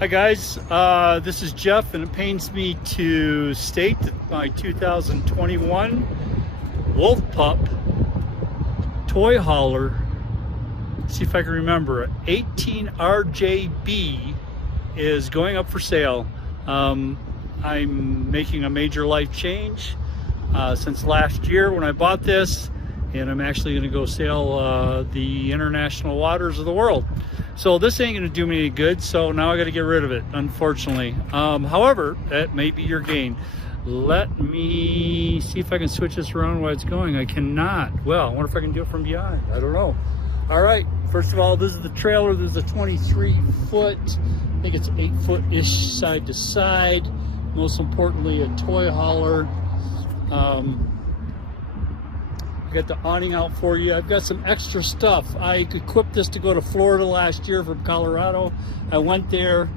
Hi guys, this is Jeff, and it pains me to state that my 2021 Wolf Pup toy hauler, see if I can remember it, 18RJB is going up for sale. I'm making a major life change since last year when I bought this, and I'm actually going to go sail the international waters of the world. So this ain't going to do me any good, so now I got to get rid of it, unfortunately. However, that may be your gain. Let me see if I can switch this around while it's going. I cannot. Well, I wonder if I can do it from behind. I don't know. All right, first of all, this is the trailer. This is a 23 foot, I think it's 8 foot-ish side to side. Most importantly, a toy hauler. I got the awning out for you. I've got some extra stuff. I equipped this to go to Florida last year from Colorado. I went there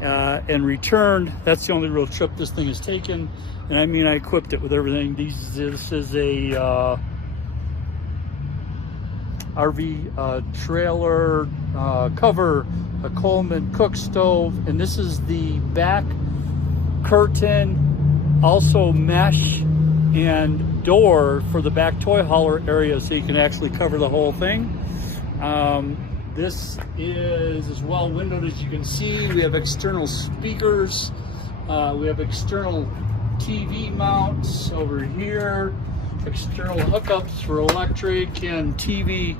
and returned. That's the only real trip this thing has taken. And I mean, I equipped it with everything. This is a RV trailer cover, a Coleman cook stove, and this is the back curtain, also mesh and door for the back toy hauler area, so you can actually cover the whole thing. This is as well windowed as you can see. We have external speakers. We have external TV mounts over here, external hookups for electric and TV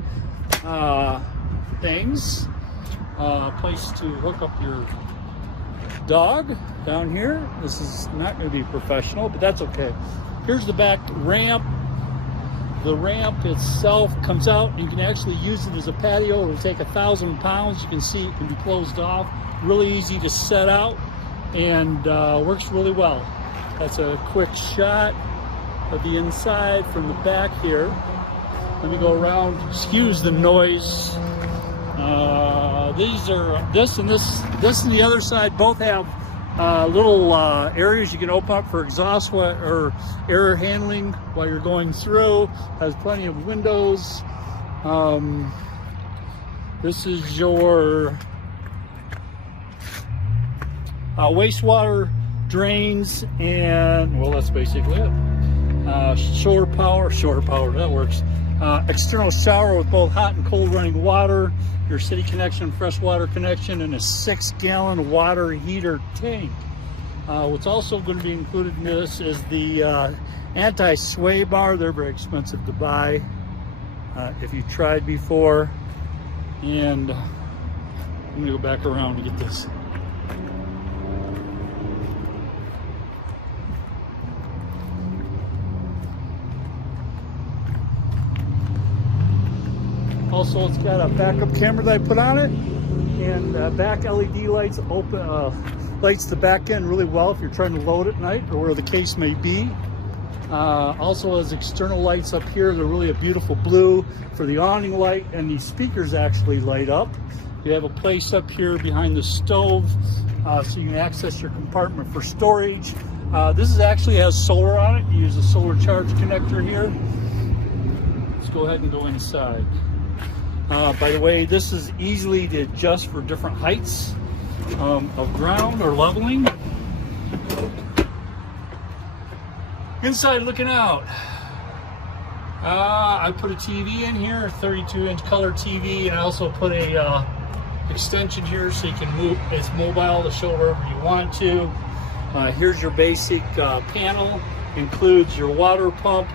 things. Place to hook up your dog down here. This is not going to be professional, but that's okay. Here's the back ramp. The ramp itself comes out. You can actually use it as a patio. It'll take 1,000 pounds. You can see it can be closed off. Really easy to set out and works really well. That's a quick shot of the inside from the back here. Let me go around. Excuse the noise. These are this and the other side both have little areas you can open up for exhaust or air handling while you're going through. Has plenty of windows. This is your wastewater drains, and well, that's basically it. Shore power, that works. External shower with both hot and cold running water, your city connection, freshwater connection, and a 6-gallon water heater tank. What's also going to be included in this is the anti-sway bar. They're very expensive to buy if you tried before. And I'm going to go back around to get this. Also, it's got a backup camera that I put on it, and back LED lights lights the back end really well if you're trying to load at night or where the case may be. Also has external lights up here. They're really a beautiful blue for the awning light, and these speakers actually light up. You have a place up here behind the stove so you can access your compartment for storage. This actually has solar on it. You use a solar charge connector here. Let's go ahead and go inside. By the way, this is easily to adjust for different heights of ground or leveling. Inside looking out, I put a TV in here, a 32-inch color TV, and I also put a extension here so you can move. It's mobile to show wherever you want to. Here's your basic panel. Includes your water pump,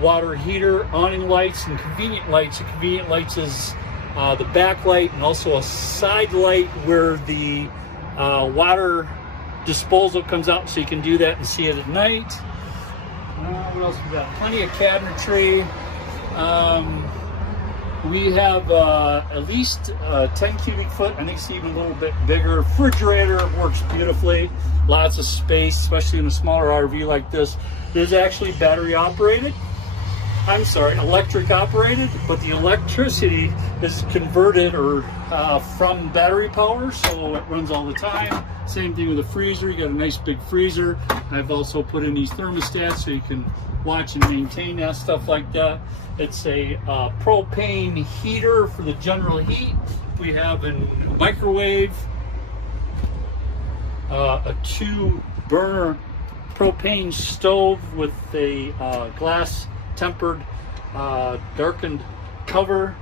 water heater, awning lights, and convenient lights. The convenient lights is the back light and also a side light where the water disposal comes out, so you can do that and see it at night. What else we got? Plenty of cabinetry. We have at least 10 cubic foot. I think it's even a little bit bigger. Refrigerator works beautifully. Lots of space, especially in a smaller RV like this. This is actually battery operated. I'm sorry, electric operated, but the electricity is converted from battery power, so it runs all the time. Same thing with the freezer. You got a nice big freezer. I've also put in these thermostats so you can watch and maintain that, stuff like that. It's a propane heater for the general heat. We have a microwave a 2-burner propane stove with a glass tempered darkened cover.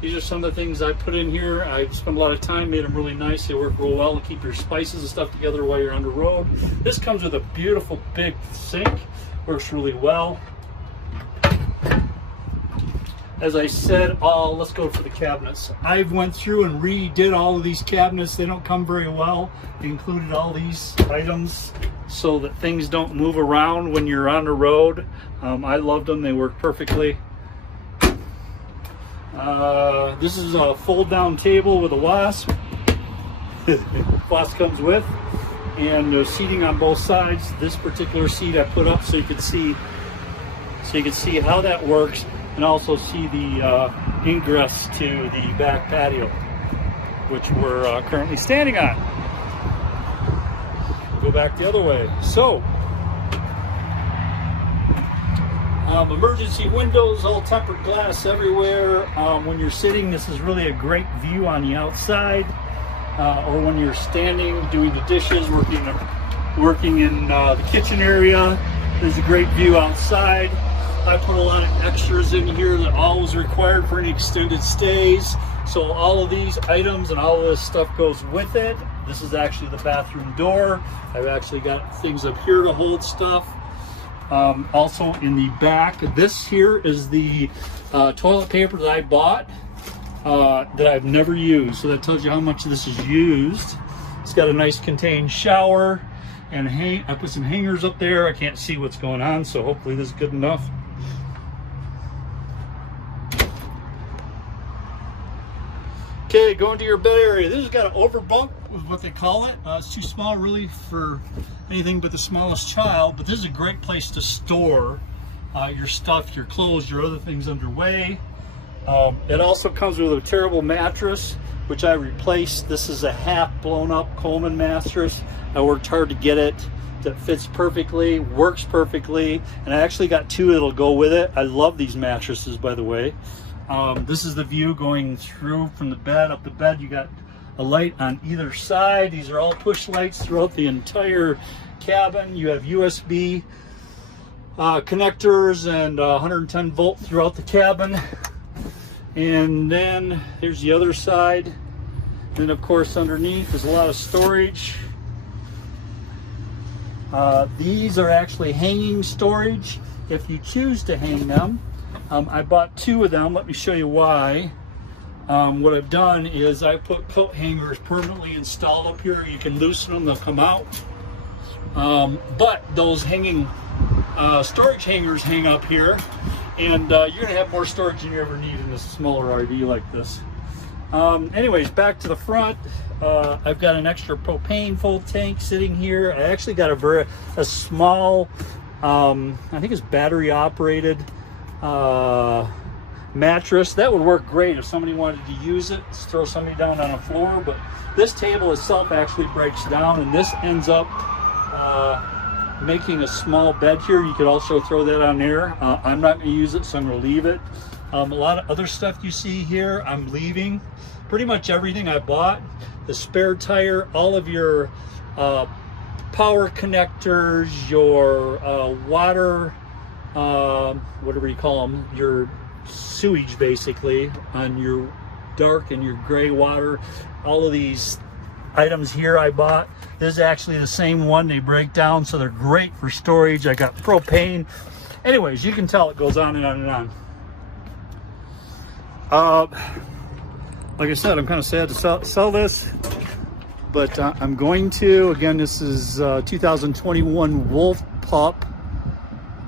These are some of the things I put in here. I spent a lot of time, made them really nice. They work real well and keep your spices and stuff together while you're on the road. This comes with a beautiful big sink, works really well. As I said, let's go for the cabinets. I went through and redid all of these cabinets. They don't come very well. I included all these items so that things don't move around when you're on the road. I loved them, they work perfectly. This is a fold down table with a wasp. Wasp comes with, and there's seating on both sides. This particular seat I put up so you can see how that works, and also see the ingress to the back patio, which we're currently standing on. We'll go back the other way. So, emergency windows, all tempered glass everywhere. When you're sitting, this is really a great view on the outside, or when you're standing doing the dishes, working in the kitchen area. There's a great view outside. I put a lot of extras in here that always required for any extended stays. So all of these items and all of this stuff goes with it. This is actually the bathroom door. I've actually got things up here to hold stuff. Also in the back, this here is the toilet paper that I bought that I've never used. So that tells you how much this is used. It's got a nice contained shower, and I put some hangers up there. I can't see what's going on, so hopefully this is good enough. Okay, going to your bed area. This has got an over bunk, is what they call it. It's too small really for anything but the smallest child, but this is a great place to store your stuff, your clothes, your other things underway. It also comes with a terrible mattress, which I replaced. This is a half blown up Coleman mattress. I worked hard to get it. That fits perfectly, works perfectly, and I actually got 2 that'll go with it. I love these mattresses, by the way. This is the view going through from the bed. Up the bed, you got a light on either side. These are all push lights throughout the entire cabin. You have USB connectors and 110 volt throughout the cabin. And then here's the other side. And of course underneath is a lot of storage. These are actually hanging storage if you choose to hang them. I bought 2 of them. Let me show you why. What I've done is I put coat hangers permanently installed up here. You can loosen them, they'll come out. But those hanging storage hangers hang up here, and you're going to have more storage than you ever need in a smaller RV like this. Anyways, back to the front. I've got an extra propane full tank sitting here. I actually got a small, I think it's battery operated mattress. That would work great if somebody wanted to use it, throw somebody down on a floor, but this table itself actually breaks down, and this ends up making a small bed here. You could also throw that on there. I'm not going to use it, so I'm going to leave it. A lot of other stuff you see here, I'm leaving. Pretty much everything I bought, the spare tire, all of your power connectors, your water, whatever you call them, your sewage basically, on your dark and your gray water. All of these items here I bought. This is actually the same one. They break down, so they're great for storage. I got propane. Anyways, you can tell it goes on and on and on. Like I said, I'm kind of sad to sell this, but I'm going to. Again, this is 2021 Wolf Pup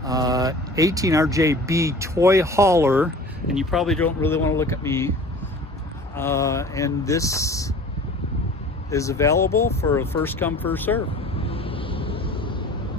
18RJB toy hauler, and you probably don't really want to look at me. And this is available for a first come, first serve.